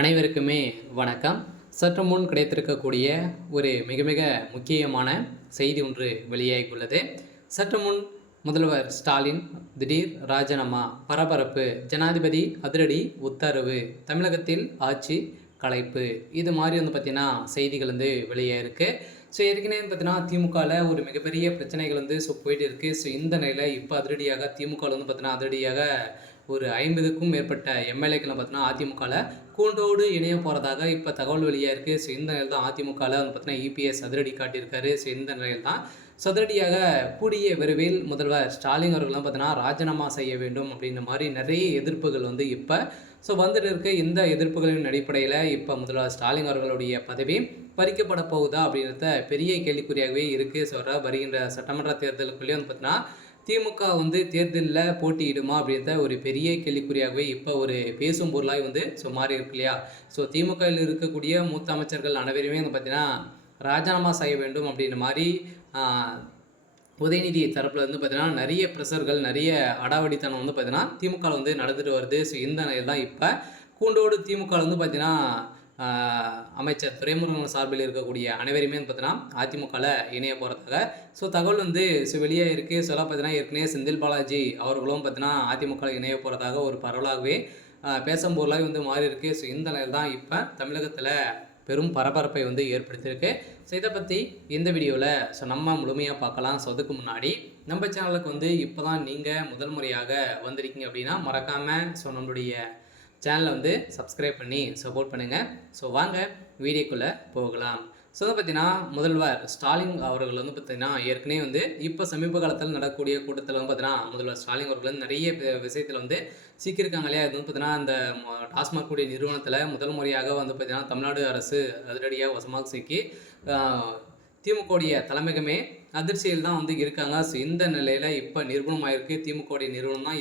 அனைவருக்குமே வணக்கம். சற்று முன் கிடைத்திருக்கக்கூடிய ஒரு மிக மிக முக்கியமான செய்தி ஒன்று வெளியாகியுள்ளது. சற்று முன் முதல்வர் ஸ்டாலின் திடீர் ராஜினாமா, பரபரப்பு, ஜனாதிபதி அதிரடி உத்தரவு, தமிழகத்தில் ஆட்சி கலைப்பு, இது மாதிரி பார்த்தீங்கன்னா செய்திகள் வெளியாயிருக்கு. ஸோ ஏற்கனவே பார்த்தீங்கன்னா திமுகவில் ஒரு மிகப்பெரிய பிரச்சனைகள் போயிட்டு இருக்குது. ஸோ இந்த நிலையில் இப்போ அதிரடியாக திமுகவில் பார்த்தீங்கன்னா அதிரடியாக ஒரு 50க்கும் மேற்பட்ட எம்எல்ஏக்களை பார்த்தீங்கன்னா அதிமுகவில் கூண்டோடு இணைய போகிறதாக இப்போ தகவல் வெளியாக இருக்குது. ஸோ இந்த நிலையில் தான் அதிமுகவில் பார்த்தீங்கன்னா இபிஎஸ் அதிரடி காட்டியிருக்காரு. ஸோ இந்த நிலையில் தான் அதிரடியாக கூடிய விரைவில் முதல்வர் ஸ்டாலின் அவர்கள்லாம் பார்த்தீங்கன்னா ராஜினாமா செய்ய வேண்டும் அப்படின்ற மாதிரி நிறைய எதிர்ப்புகள் இப்போ வந்துட்டு இருக்க. இந்த எதிர்ப்புகளின் அடிப்படையில் இப்போ முதல்வர் ஸ்டாலின் அவர்களுடைய பதவி பறிக்கப்பட போகுதா அப்படின்றத பெரிய கேள்விக்குறியாகவே இருக்குது. ஸோ வருகின்ற சட்டமன்ற தேர்தலுக்குள்ளேயே பார்த்தீங்கன்னா திமுக தேர்தலில் போட்டியிடுமா அப்படின்ற ஒரு பெரிய கேள்விக்குறியாகவே இப்போ ஒரு பேசும் பொருளாக மாறி இருக்கு இல்லையா. ஸோ திமுகவில் இருக்கக்கூடிய மூத்த அமைச்சர்கள் அனைவருமே பார்த்தீங்கன்னா ராஜினாமா செய்ய வேண்டும் அப்படின்ற மாதிரி உதயநிதி தரப்பில் பார்த்தீங்கன்னா நிறைய ப்ரெஷர்கள், நிறைய அடாவடித்தனம் பார்த்தீங்கன்னா திமுக நடந்துட்டு வருது. ஸோ இந்த நிலையில் தான் இப்போ கூண்டோடு திமுக பார்த்தீங்கன்னா அமைச்சர் துரைமுருகன் சார்பில் இருக்கக்கூடிய அனைவருமே பார்த்தீங்கன்னா அதிமுகவில் இணைய போகிறதாக ஸோ தகவல் ஸோ வெளியாக இருக்குது. சொல்ல பார்த்தீங்கன்னா ஏற்கனவே செந்தில் பாலாஜி அவர்களும் பார்த்தீங்கன்னா அதிமுகவில் இணைய போகிறதாக ஒரு பரவலாகவே பேசும் பொருளாக மாறி இருக்குது. ஸோ இந்த நிலையில் தான் இப்போ தமிழகத்தில் பெரும் பரபரப்பை ஏற்படுத்தியிருக்கு. ஸோ இதை பற்றி இந்த வீடியோவில் ஸோ நம்ம முழுமையாக பார்க்கலாம். ஸோ அதுக்கு முன்னாடி நம்ம சேனலுக்கு இப்போ தான் நீங்கள் முதல் முறையாக வந்திருக்கீங்க அப்படின்னா மறக்காமல் ஸோ நம்மளுடைய சேனலை சப்ஸ்கிரைப் பண்ணி சப்போர்ட் பண்ணுங்கள். ஸோ வாங்க வீடியோக்குள்ளே போகலாம். ஸோ அதை பார்த்தீங்கன்னா முதல்வர் ஸ்டாலின் அவர்கள் பார்த்தீங்கன்னா ஏற்கனவே இப்போ சமீப காலத்தில் நடக்கக்கூடிய கூட்டத்தில் பார்த்தீங்கன்னா முதல்வர் ஸ்டாலின் அவர்கள் நிறைய விஷயத்தில் சிக்கியிருக்காங்க இல்லையா. இது பார்த்தீங்கன்னா இந்த டாஸ்மாக் கூடிய நிறுவனத்தில் முதல் முறையாக பார்த்தீங்கன்னா தமிழ்நாடு அரசு அதிரடியாக வசமாக சிக்கி திமுகவுடைய தலைமையகமே அதிர்ச்சியில் தான் இருக்காங்க. ஸோ இந்த நிலையில் இப்போ நிறுவனமாயிருக்கு. திமுகவுடைய நிறுவனம் தான்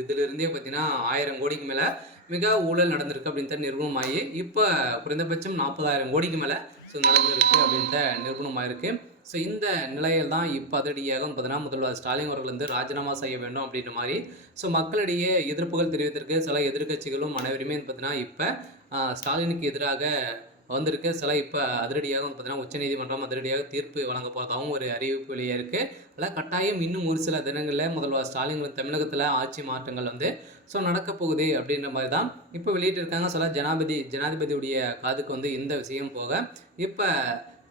இதிலிருந்தே பார்த்தீங்கன்னா 1000 கோடிக்கு மேலே மிக ஊழல் நடந்திருக்கு அப்படின்ற நிறுவனமாகி இப்போ குறைந்தபட்சம் 40,000 கோடிக்கு மேலே ஸோ நடந்திருக்கு அப்படின்ற நிறுவனமாயிருக்கு. ஸோ இந்த நிலையில் தான் இப்போ அதிரடியாக பார்த்தீங்கன்னா முதல்வர் ஸ்டாலின் அவர்கள் ராஜினாமா செய்ய வேண்டும் அப்படின்ற மாதிரி ஸோ மக்களிடையே எதிர்ப்புகள் தெரிவித்திருக்கு. சில எதிர்கட்சிகளும் அனைவருமே பார்த்தீங்கன்னா இப்போ ஸ்டாலினுக்கு எதிராக வந்திருக்கு. சில இப்போ அதிரடியாக பார்த்தீங்கன்னா உச்சநீதிமன்றம் அதிரடியாக தீர்ப்பு வழங்க போகிறதாகவும் ஒரு அறிவிப்பு வெளியாக இருக்குது. அதில் கட்டாயம் இன்னும் ஒரு சில தினங்களில் முதல்வர் ஸ்டாலின் தமிழகத்தில் ஆட்சி மாற்றங்கள் ஸோ நடக்க போகுது அப்படின்ற மாதிரி தான் இப்போ வெளியிட்டிருக்காங்க. சில ஜனாதிபதியுடைய காதுக்கு இந்த விஷயம் போக இப்போ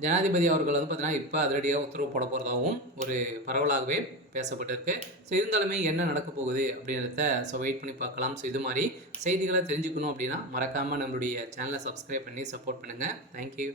ஜனாதிபதி அவர்கள் பார்த்தீங்கன்னா இப்போ அதிரடியாக உத்தரவு போட போகிறதாகவும் ஒரு பரவலாகவே பேசப்பட்டிருக்கு. ஸோ இருந்தாலுமே என்ன நடக்க போகுது அப்படின்றத ஸோ வெயிட் பண்ணி பார்க்கலாம். ஸோ இது மாதிரி செய்திகளை தெரிஞ்சுக்கணும் அப்படின்னா மறக்காமல் நம்மளுடைய சேனலை சப்ஸ்கிரைப் பண்ணி சப்போர்ட் பண்ணுங்கள். தேங்க்யூ.